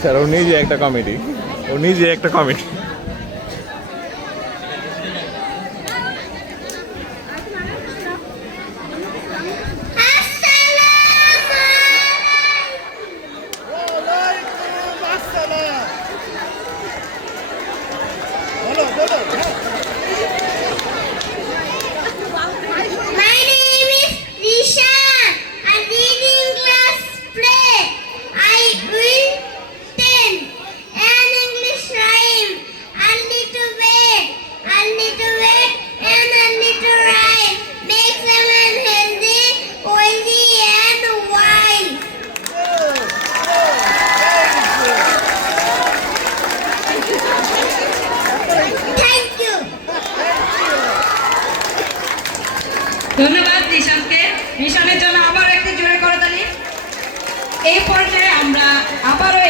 স্যার ও নিজে একটা কমিটি, ও নিজে একটা committee. My name is Rishan. I'm reading class play. I will 10. An English rhyme. Early to bed, and early to rise. Makes a man healthy, wealthy, and wise. Thank you. ধন্যবাদ নিশানকে। নিশানের জন্য আবার একটি জোরে করতালি। এই পর্যায়ে আমরা আবারও